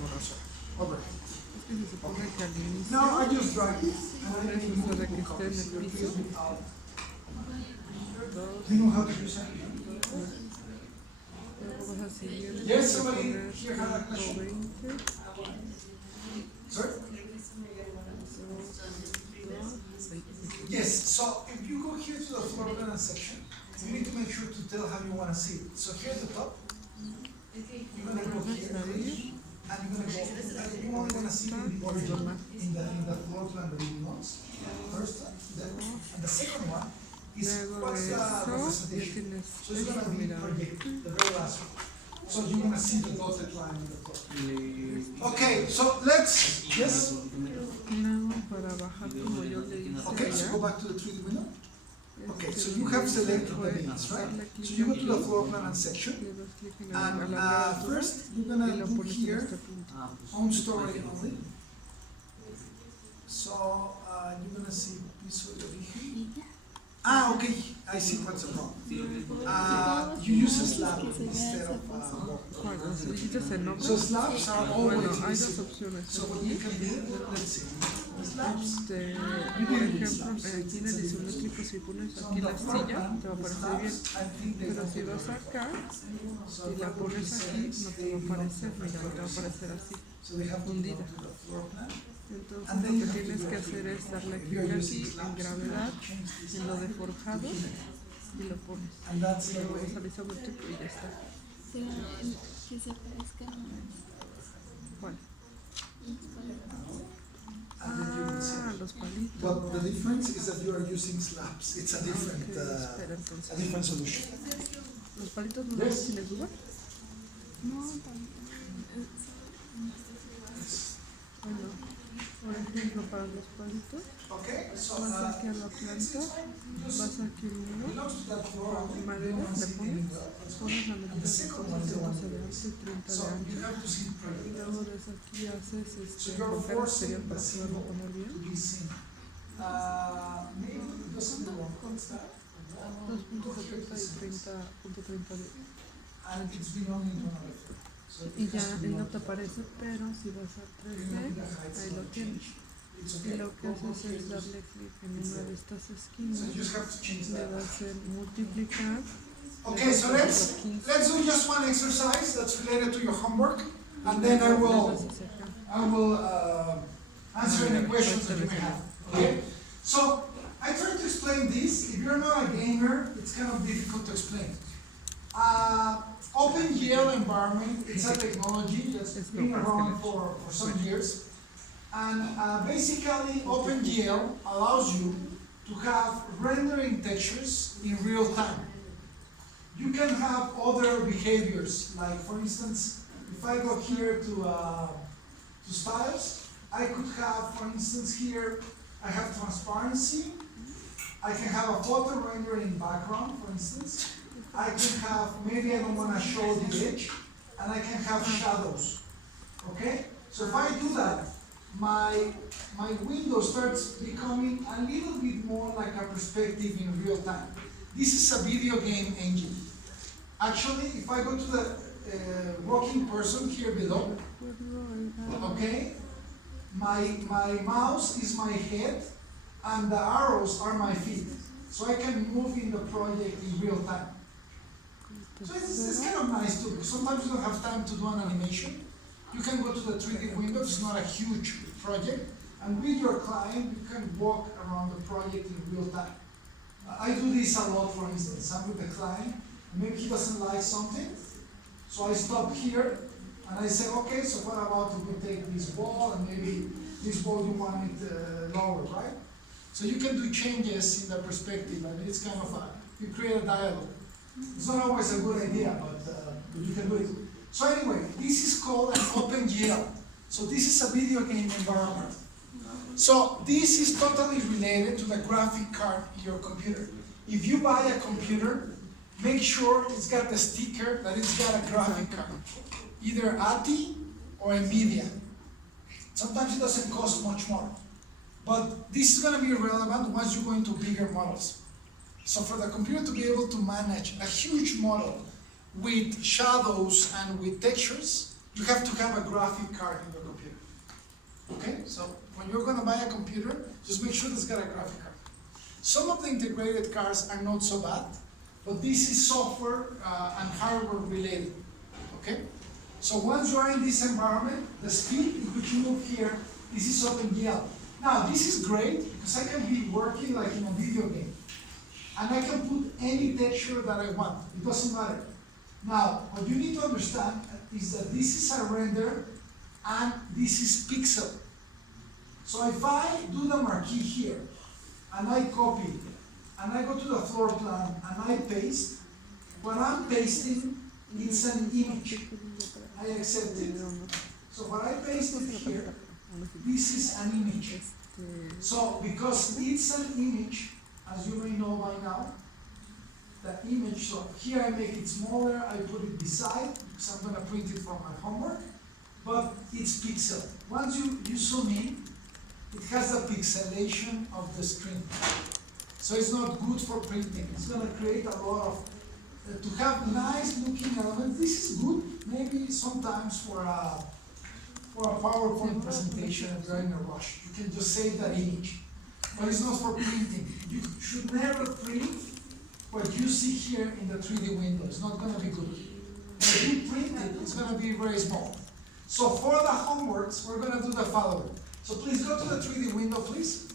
Over here. Es que se supone que al inicio Now I just drag it and I make eso de que multiple esté en copies. el piso. Without. Dos, Do you know how to use that? luego vas a seguir. Yes, somebody here had a 120. question. Sorry? Yes, so if you go here to the floor plan section, you need to make sure to tell how you want to see it. So here at the top, you're gonna go here, and you're gonna go, you only wanna see it in the original, in the floor plan that it belongs. First one, and the second one is Luego what's de the eso, ya representation. tienes So it's esto, gonna be mira. projected, the very last one. So you're gonna see the dotted line in the floor. Okay, so let's, yes? No, para bajar como yo le hice Okay, so go allá. back to the 3D window. Okay, so you have selected the beams, right? So you go to the floor plan and section, Le das clic en and la altura first you're y gonna lo do pones en here este punto. own story only. So you're gonna see piso de origen. Okay. I see what's the problem. You use a slab instead of wall. Bueno, si dices el nombre, So slabs are bueno, always hay dos visible. opciones So what you aquí. can do, let's see, slabs. Por ejemplo, aquí en el isométrico, si pones So aquí on la the floor astilla, plan, te va a the parecer bien. slabs, I think they Pero don't si look vas right. acá So y la if I go pones to aquí, size, no te they va a don't aparecer, look mira, te va a right. aparecer así. So they have to go hundida. to the floor plan. Entonces And then lo you que have to tienes do que it. hacer es darle If clic you're aquí using en slabs, gravedad, change this en lo de slab, forjado y lo pones. and that's Y the luego way. vas al isométrico y ya está. Pero que se parezca Bueno. And then you will see. Ah, los palitos. But the difference is that you are using slabs. It's a different, Ok, espera entonces. a different solution. ¿Los palitos no Yes. sabes si les suba? No, Bueno, por ejemplo, para los palitos, Okay, so vas aquí a la planta, vas aquí al muro, belongs to that floor. con madera, le pones la medida de cosas de 12 de alto y 30 So de ancho. you have to see Y project luego desde aquí haces So este, you're con cara forcing exterior the para poderlo symbol poner to bien. be seen. Maybe it doesn't belong to that. 2.70 y 30.30 de... And it's belonging to another floor. So Y it ya has to ahí no belong te to- aparece, pero si vas a 3D, ahí lo tienes. It's Y okay. lo que haces es darle clic en una de estas So esquinas, you just have to change le that. das en multiplicar. Okay, so let's do just one exercise that's related to your homework, and then I will answer any questions that you may have. Okay? So I try to explain this. If you're not a gamer, it's kind of difficult to explain. OpenGL environment, it's a technology that's been around for some years. And basically, OpenGL allows you to have rendering textures in real time. You can have other behaviors, like for instance, if I go here to styles, I could have, for instance, here, I have transparency. I can have a photo rendering background, for instance. I can have, maybe I don't want to show the edge, and I can have shadows. Okay? So if I do that, my window starts becoming a little bit more like a perspective in real time. This is a video game engine. Actually, if I go to the walking person here below, okay, my mouse is my head, and the arrows are my feet. So I can move in the project in real time. So it's kind of nice too, because sometimes you don't have time to do an animation. You can go to the 3D window, it's not a huge project, and with your client, you can walk around the project in real time. I do this a lot, for instance. I'm with the client, and maybe he doesn't like something, so I stop here, and I say, okay, so what about if we take this wall, and maybe this wall you want it lower, right? So you can do changes in the perspective, and it's kind of you create a dialogue. It's not always a good idea, but you can do it. So anyway, this is called an OpenGL. So this is a video game environment. So this is totally related to the graphic card in your computer. If you buy a computer, make sure it's got the sticker that it's got a graphic card. Either ATI or NVIDIA. Sometimes it doesn't cost much more. But this is going to be relevant once you go into bigger models. So for the computer to be able to manage a huge model with shadows and with textures, you have to have a graphic card in your computer. Okay? So when you're going to buy a computer, just make sure it's got a graphic card. Some of the integrated cards are not so bad, but this is software and hardware related. Okay? So once you are in this environment, the speed in which you move here, this is OpenGL. Now this is great because I can be working like in a video game. And I can put any texture that I want. It doesn't matter. Now, what you need to understand is that this is a render and this is pixel. So if I do the marquee here, and I copy, and I go to the floor plan, and I paste, what I'm pasting, it's an image. I accept it. So what I pasted here, this is an image. So because it's an image, as you may know by now, the image, so here I make it smaller, I put it beside, because I'm going to print it for my homework, but it's pixel. Once you zoom in, it has the pixelation of the screen. So it's not good for printing. It's gonna create a lot of, to have nice looking elements. This is good, maybe sometimes for a PowerPoint presentation if you're in a rush. You can just save that image. But it's not for printing. You should never print what you see here in the 3D window. It's not gonna be good. If you print it, it's gonna be very small. So for the homeworks, we're gonna do the following. So please go to the 3D window, please.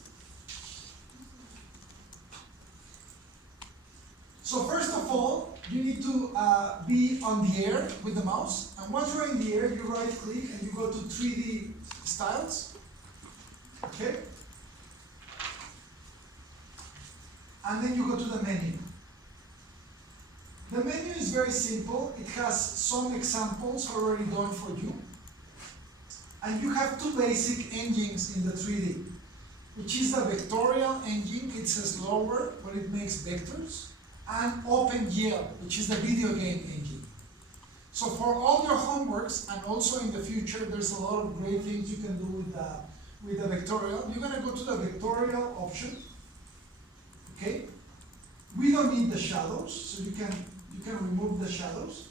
So first of all, you need to be on the air with the mouse. And once you're in the air, you right click and you go to 3D styles. Okay? And then you go to the menu. The menu is very simple. It has some examples already done for you. And you have two basic engines in the 3D, which is the vectorial engine. It's slower, but it makes vectors. And OpenGL, which is the video game engine. So for all your homeworks, and also in the future, there's a lot of great things you can do with the vectorial. You're gonna go to the vectorial option, okay? We don't need the shadows, so you can remove the shadows.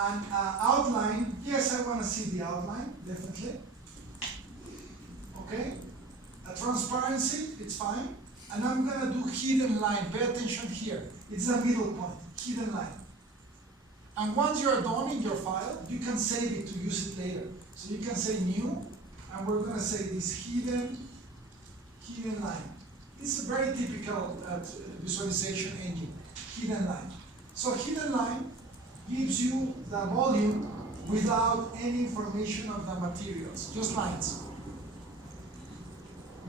And outline, yes, I wanna see the outline, definitely. Okay? Transparency, it's fine. And I'm gonna do hidden line. Pay attention here. It's the middle point, hidden line. And once you're done in your file, you can save it to use it later. So you can say new, and we're gonna say this hidden line. It's a very typical visualization engine, hidden line. So hidden line gives you the volume without any information of the materials, just lines.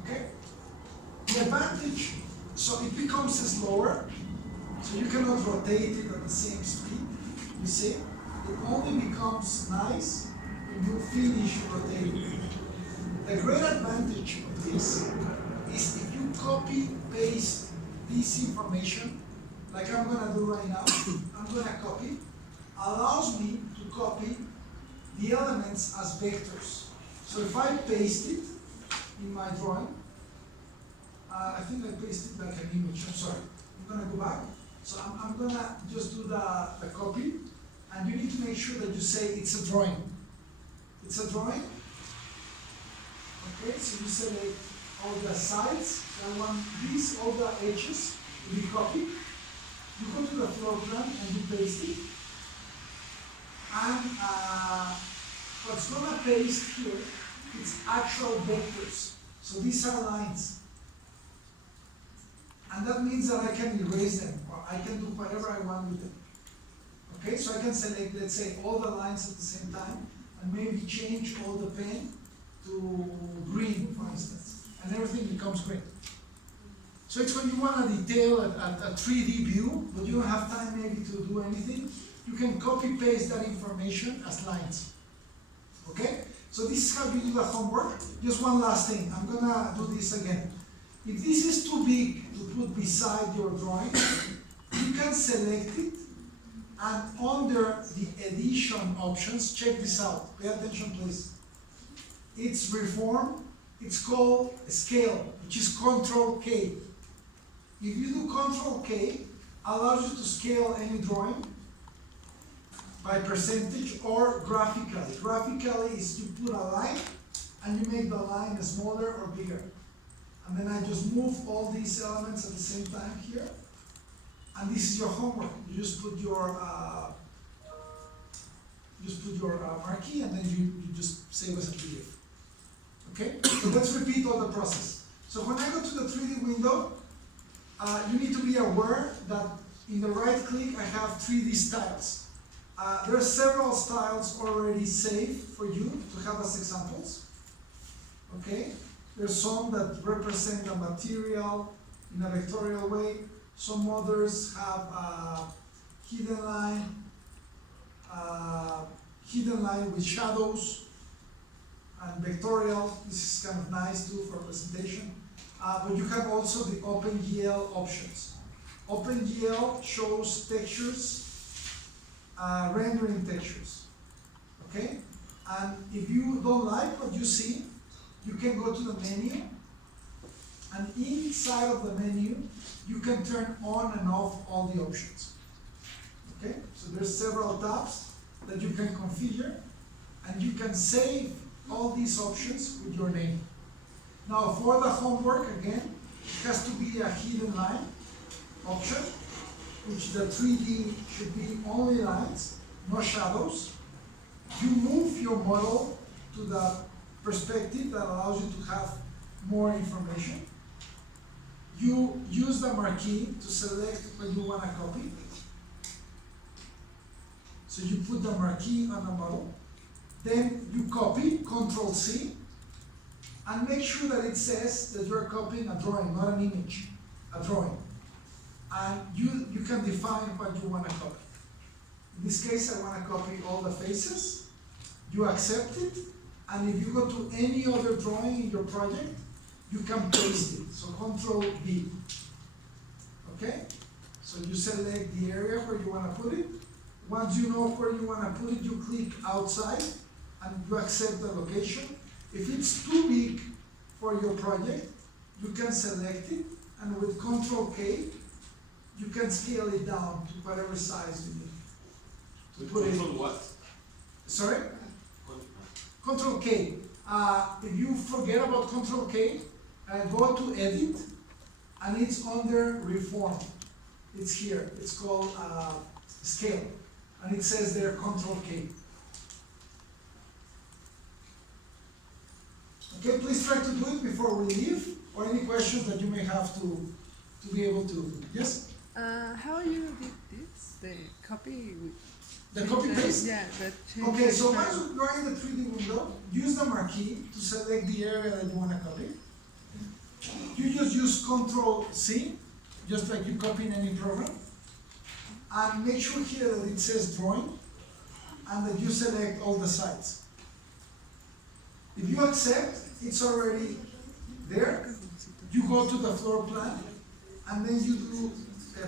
Okay? The advantage, so it becomes slower, so you cannot rotate it at the same speed. You see, it only becomes nice when you finish rotating. The great advantage of this is if you copy paste this information, like I'm gonna do right now, I'm gonna copy, allows me to copy the elements as vectors. So if I paste it in my drawing, I think I pasted like an image, I'm sorry. I'm gonna go back. So I'm gonna just do the copy, and you need to make sure that you say it's a drawing. It's a drawing. Okay, so you select all the sides, all the edges to be copied. You go to the floor plan and you paste it. And what's gonna paste here, it's actual vectors. So these are lines. And that means that I can erase them, or I can do whatever I want with them. Okay, so I can select, let's say, all the lines at the same time, and maybe change all the pen to green, for instance, and everything becomes green. So it's when you want to detail a 3D view, but you don't have time maybe to do anything, you can copy paste that information as lines. Okay? So this is how you do the homework. Just one last thing, I'm gonna do this again. If this is too big to put beside your drawing, you can select it, and under the edition options, check this out. Pay attention, please. It's reform. It's called scale, which is Control K. If you do Control K, allows you to scale any drawing by percentage or graphically. Graphically is you put a line and you make the line smaller or bigger. And then I just move all these elements at the same time here. And this is your homework. You just put your marquee, and then you just save as a PDF. Okay? So let's repeat all the process. So when I go to the 3D window, you need to be aware that in the right click I have 3D styles. There are several styles already saved for you to have as examples. Okay? There's some that represent the material in a vectorial way. Some others have hidden line with shadows and vectorial. This is kind of nice too for presentation. But you have also the OpenGL options. OpenGL shows textures, rendering textures. Okay? And if you don't like what you see, you can go to the menu And inside of the menu, you can turn on and off all the options. Okay, so there's several tabs that you can configure, and you can save all these options with your name. Now for the homework, again, it has to be a hidden line option, which the 3D should be only lines, no shadows. You move your model to the perspective that allows you to have more information. You use the marquee to select what you want to copy. So you put the marquee on the model. Then you copy, Control C, and make sure that it says that you're copying a drawing, not an image, a drawing. And you can define what you want to copy. In this case, I want to copy all the faces. You accept it, and if you go to any other drawing in your project, you can paste it. So Control V. Okay? So you select the area where you want to put it. Once you know where you want to put it, you click outside and you accept the location. If it's too big for your project, you can select it, and with Control K, you can scale it down to whatever size you need. With Put it- control what? Sorry? Control K. If you forget about Control K, go to Edit, and it's under Reform. It's here. It's called Scale, and it says there Control K. Okay, please try to do it before we leave, or any questions that you may have to be able to. Yes? How you did this? The copy with The copy paste? Yeah, that change. Okay, so once you are in the 3D window, use the marquee to select the area that you want to copy. You just use Control C, just like you copy in any program. And make sure here that it says drawing, and that you select all the sides. If you accept, it's already there. You go to the floor plan, and then you do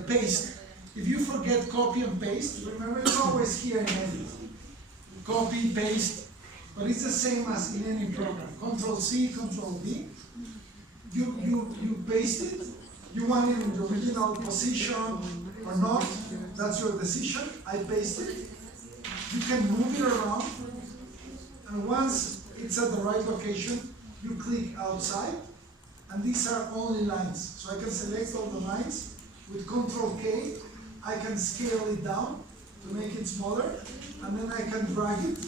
paste. If you forget copy and paste, remember it's always here in Edit. Copy, paste, but it's the same as in any program. Control C, Control V. You paste it. You want it in the original position or not, that's your decision. I paste it. You can move it around, and once it's at the right location, you click outside, and these are only lines. So I can select all the lines. With Control K, I can scale it down to make it smaller, and then I can drag it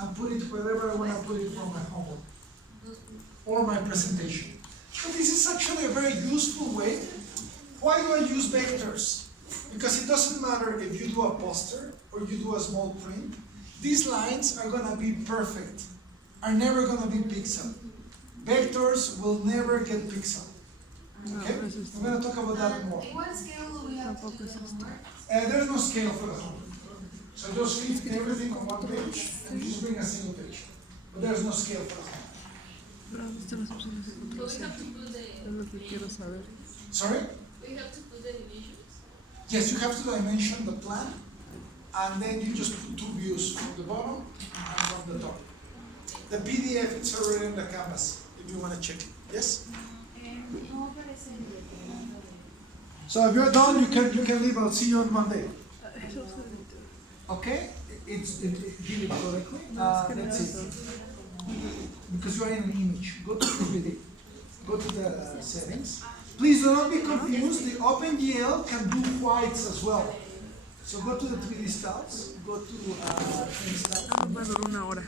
and put it wherever I want to put it for my homework or my presentation. So this is actually a very useful way. Why do I use vectors? Because it doesn't matter if you do a poster or you do a small print. These lines are going to be perfect, are never going to be pixel. Vectors will never get pixel. Okay? I'm going to talk about that more. In what scale do we have to do the homework? There's no scale for the homework. So just fit everything on one page and just bring a single page. But there's no scale for the homework. Pero ¿viste las opciones de But control we C? have to put Es the, lo que quiero saber. Sorry? we have to put the divisions. Yes, you have to dimension the plan, and then you just put two views from the bottom and from the top. The PDF, it's already in the canvas, if you want to check it. Yes? No aparece en So if you're done, you can leave. I'll see you on Monday. Eso se edita. Okay? It did it correctly. Let's see. Because you are in an image. Go to 3D. Go to the settings. Please do not be confused. The OpenGL can do whites as well. So go to the 3D styles. Go to 3D styles. Va a durar una hora.